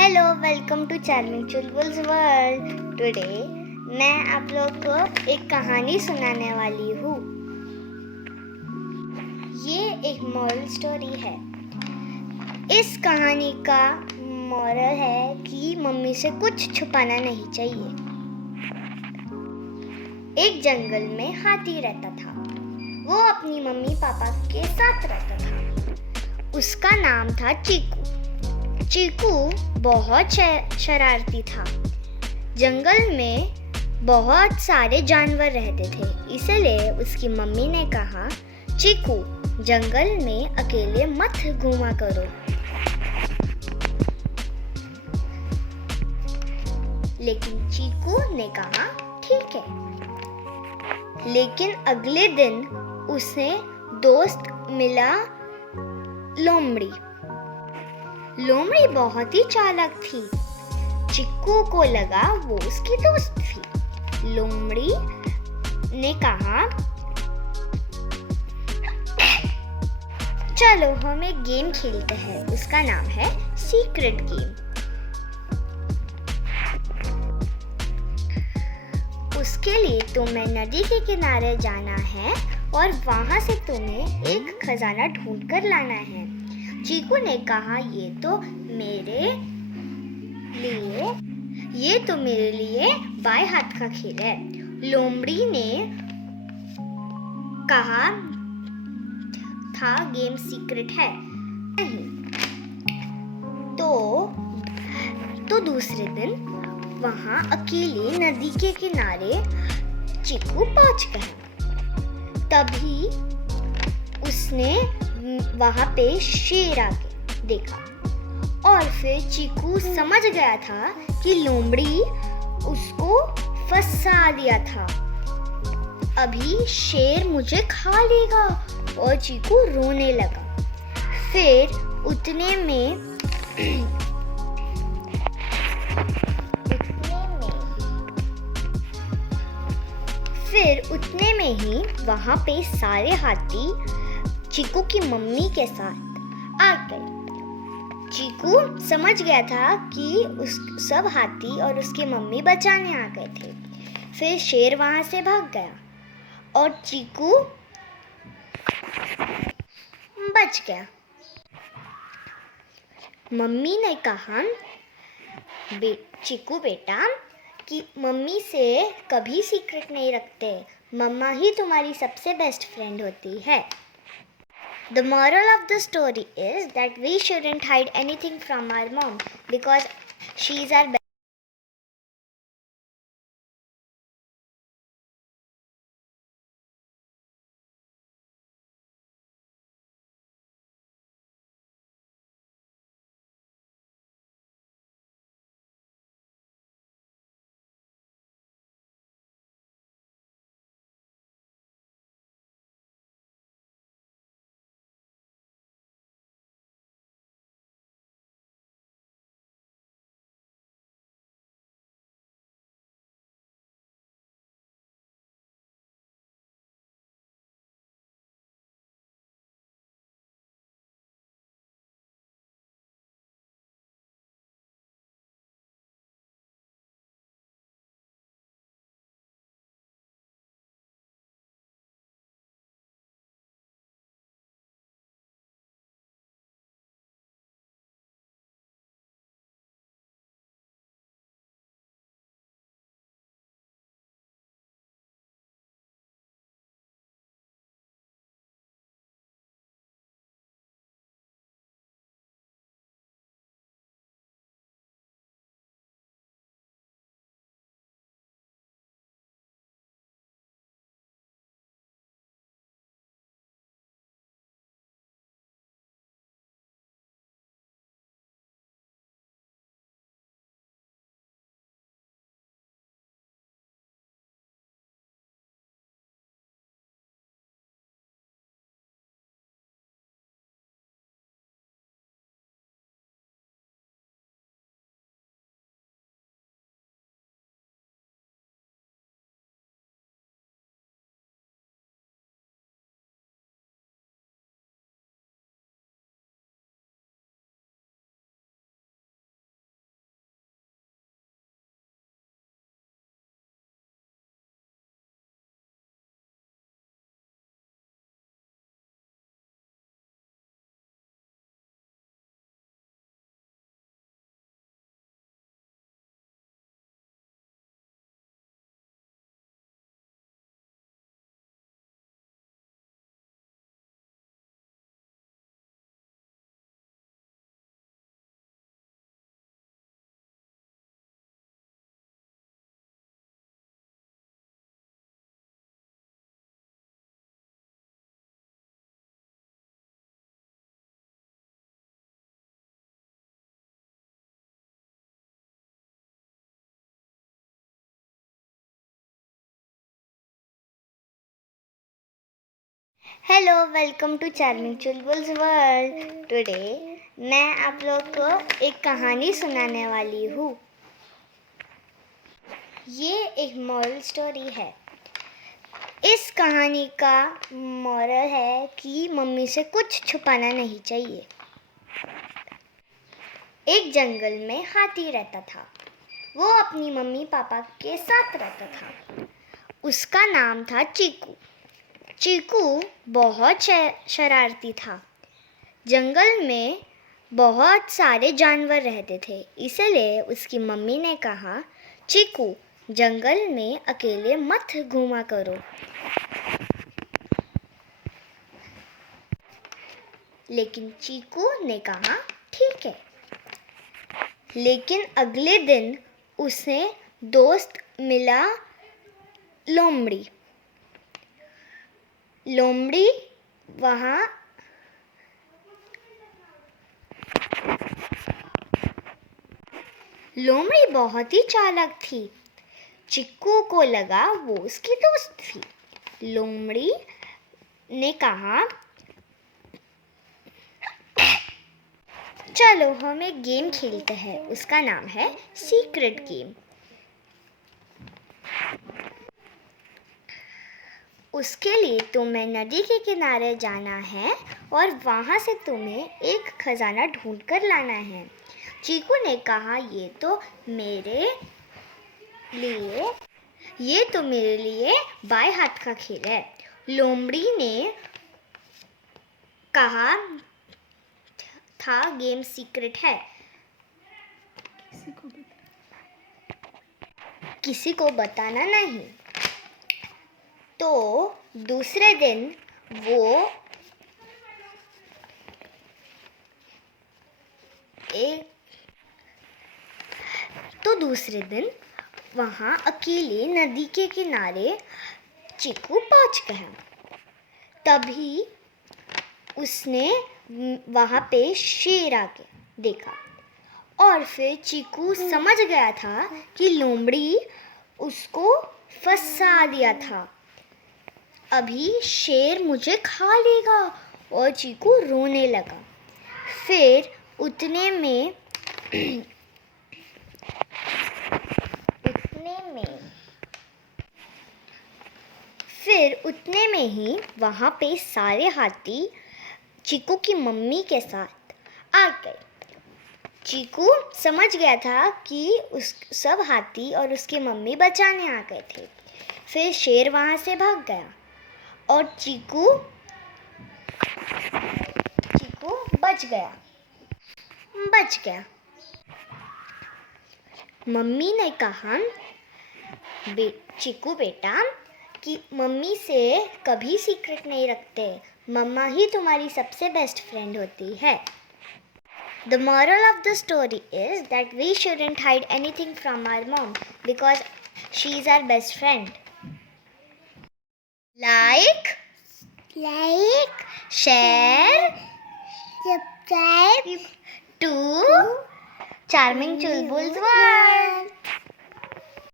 Hello, welcome to charming Chulbuls world. Today मैं आप लोग को एक कहानी सुनाने वाली हूँ। ये एक मॉरल स्टोरी है। इस कहानी का मॉरल है कि मम्मी से कुछ छुपाना नहीं चाहिए। एक जंगल में हाथी रहता था। वो अपनी मम्मी पापा के साथ रहता था। उसका नाम था चीकू। चीकू बहुत शरारती था। जंगल में बहुत सारे जानवर रहते थे, इसलिए उसकी मम्मी ने कहा, चीकू जंगल में अकेले मत घूमा करो। लेकिन चीकू ने कहा ठीक है। लेकिन अगले दिन उसे दोस्त मिला लोमड़ी। लोमड़ी बहुत ही चालाक थी। चिक्कू को लगा वो उसकी दोस्त थी। लोमड़ी ने कहा, चलो हम एक गेम खेलते हैं। उसका नाम है सीक्रेट गेम। उसके लिए तुम्हें नदी के किनारे जाना है और वहां से तुम्हें एक खजाना ढूंढ कर लाना है। चीकू ने कहा, ये तो मेरे लिए बाएं हाथ का खेल है। लोमड़ी ने कहा था गेम सीक्रेट है। नहीं। तो दूसरे दिन वहां अकेले नदी के किनारे चीकू पहुंच गया। तभी उसने वहां पे शेर आके देखा और फिर चीकू समझ गया था कि लोमड़ी उसको फंसा दिया था। अभी शेर मुझे खा लेगा। और चीकू रोने लगा। फिर उतने में ही वहां पे सारे हाथी चीकू की मम्मी के साथ आ गए। चीकू समझ गया था कि सब हाथी और उसकी मम्मी बचाने आ गए थे। फिर शेर वहां से भाग गया और चीकू बच गया। मम्मी ने कहा, चीकू बेटा, कि मम्मी से कभी सीक्रेट नहीं रखते। मम्मा ही तुम्हारी सबसे बेस्ट फ्रेंड होती है। The moral of the story is that we shouldn't hide anything from our mom because she is our hello, welcome to charming Chulbuls world. Today मैं आप लोग को एक कहानी सुनाने वाली हूँ। ये एक मॉरल स्टोरी है। इस कहानी का मॉरल है कि मम्मी से कुछ छुपाना नहीं चाहिए। एक जंगल में हाथी रहता था। वो अपनी मम्मी पापा के साथ रहता था। उसका नाम था चीकू। चीकू बहुत शरारती था। जंगल में बहुत सारे जानवर रहते थे, इसलिए उसकी मम्मी ने कहा, चीकू जंगल में अकेले मत घूमा करो। लेकिन चीकू ने कहा, ठीक है। लेकिन अगले दिन उसे दोस्त मिला, लोमड़ी। लोमड़ी बहुत ही चालाक थी। चिक्कू को लगा वो उसकी दोस्त थी। लोमड़ी ने कहा, चलो हम एक गेम खेलते हैं। उसका नाम है सीक्रेट गेम। उसके लिए तुम्हें नदी के किनारे जाना है और वहाँ से तुम्हें एक खजाना ढूंढ कर लाना है। चीकू ने कहा, ये तो मेरे लिए बाएं हाथ का खेल है। लोमड़ी ने कहा था, गेम सीक्रेट है, किसी को बताना नहीं। तो दूसरे दिन वहाँ अकेले नदी के किनारे चीकू पहुँच गया। तभी उसने वहाँ पे शेर आके देखा और फिर चीकू समझ गया था कि लोमड़ी उसको फंसा दिया था। अभी शेर मुझे खा लेगा, और चीकू रोने लगा। फिर उतने में ही वहाँ पे सारे हाथी चीकू की मम्मी के साथ आ गए। चीकू समझ गया था कि सब हाथी और उसकी मम्मी बचाने आ गए थे। फिर शेर वहाँ से भाग गया और चीकू बच गया। मम्मी ने कहा, चीकू बेटा, कि मम्मी से कभी सीक्रेट नहीं रखते। मम्मा ही तुम्हारी सबसे बेस्ट फ्रेंड होती है। The moral of the story is that we shouldn't hide anything from our mom because she is our best friend. Like, share, subscribe to Charming Chulbul's World.